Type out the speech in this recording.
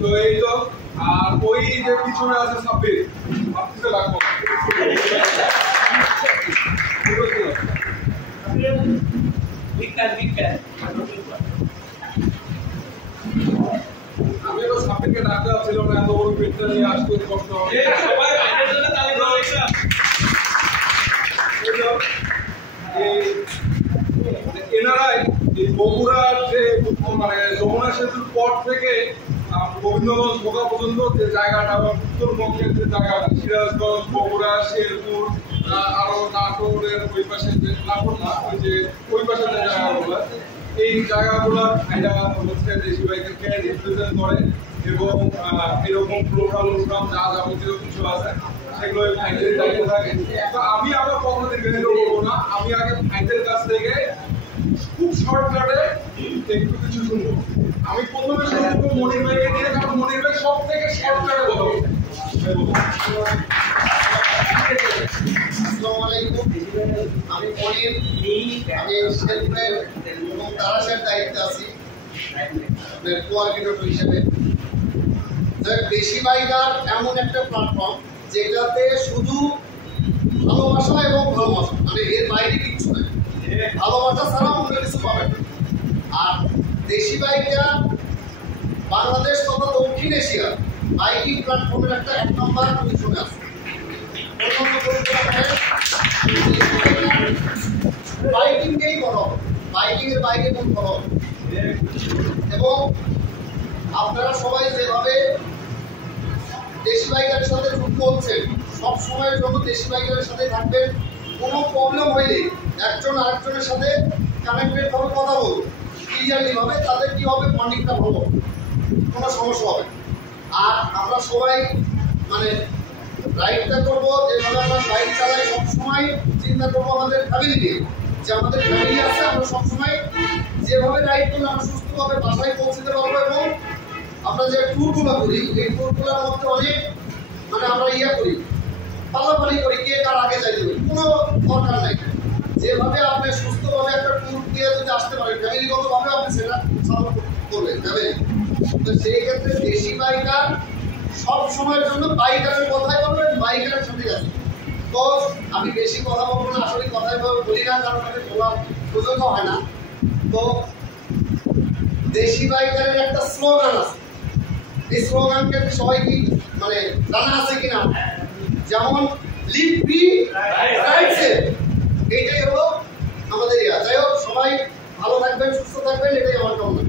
তো এই তো আর ওই যে পিছনে আছে সাব্বির আপনিতে লাগবো আমি তো সাব্বিরকে ডাকতে ছিল না এত বড় পেটটা নিয়ে আসতে কষ্ট হবে সবাই ভাইদের জন্য তালি দাও এনারাই এই বগুড়ার যে মানে যমুনা সেতুর পর থেকে গোবিন্দগঞ্জ ঢোকা পর্যন্ত যে জায়গাটা উত্তরবঙ্গের যে জায়গাটা সিরাজগঞ্জ বগুড়া শেরপুর আরো নাটোরের ওই পাশে যে নাটোর না ওই যে ওই পাশে যে জায়গাগুলো এই জায়গাগুলো আইডা হচ্ছে দেশি বাইককে রিপ্রেজেন্ট করে এবং এরকম প্রোগ্রাম যা যাবতীয় কিছু আছে সেগুলো ভাইদের দায়িত্ব থাকে। তো আমি আমার পক্ষ থেকে বলবো না, আমি আগে ভাইদের কাছ থেকে খুব শর্টকাটে একটু কিছু শুনবো। আমি প্রথমে শুনবো মনির ভাইকে নিয়ে, কারণ মনির ভাই সব থেকে শর্টকাটে কথা বলবে। আসসালামু আলাইকুম, আমি মনির, আমি শেরপুরের এবং তারাশের দায়িত্বে আছি কোঅর্ডিনেটর হিসেবে। দেশি বাইকার এমন একটা প্ল্যাটফর্ম যেটাতে শুধু ভালোবাসা এবং ভালোবাসা, মানে এর বাইরে কিচ্ছু নাই, ভালোবাসা ছাড়া অন্য কিছু পাবেন। আর দেশি বাইকার বাংলাদেশ তথা দক্ষিণ এশিয়া বাইকিং প্ল্যাটফর্মের একটা 1 নম্বর পজিশনে আছে। বাইকিংকেই করা হবে, বাইকিংয়ের বাইরে কোন করা হবে। এবং আপনারা সবাই যেভাবে দেশি বাইকারের সাথে যুক্ত হচ্ছেন, সব সময়ের জন্য দেশি বাইকারের সাথে থাকবেন। কোনো প্রবলেম হইলে একজন আরেকজনের সাথে কানেক্টেড ভাবে কথা বলুন, ক্লিয়ারলি ভাবে, তাদের কি হবে বন্ডিংটা ভালো, কোনো সমস্যা হবে। আর আমরা সবাই মানে রাইডটা করবো যেভাবে আমরা বাইক চালাই, সবসময় চিন্তা করবো আমাদের ফ্যামিলি নিয়ে, যে আমাদের ফ্যামিলি আছে, আমরা সবসময় যেভাবে রাইড করলে আমরা সুস্থভাবে বাসায় পৌঁছতে পারবো। এবং আমরা যে ট্যুরগুলো করি, এই ট্যুরগুলোর মধ্যে অনেক মানে আমরা করি, পালাপালি করি, কে কার আগে যাইতে পারি, কোনো দরকার নাই। যেভাবে আপনি সুস্থভাবে একটা ট্যুর দিয়ে যদি আসতে পারেন, ফ্যামিলিগতভাবে আপনি সেটা সাপোর্ট করবেন ফ্যামিলি। তো সেই ক্ষেত্রে দেশি বাইকার সব সময়ের জন্য বাইকারের কথাই বলবেন, বাইকারের সাথে আছে। তো আমি বেশি কথা বলবো না, আসলে কথাই বলি না, কারণ আমি বলার সুযোগ হয় না। তো দেশি বাইকারের একটা স্লোগান আছে, এই স্লোগানকে সবাই কি মানে জানা আছে কিনা? যেমন লিভ ফ্রি রাইড সেফ, এইটাই হলো আমাদের ইয়া। যাই হোক, সবাই ভালো থাকবেন, সুস্থ থাকবেন, এটাই আমার কামনা।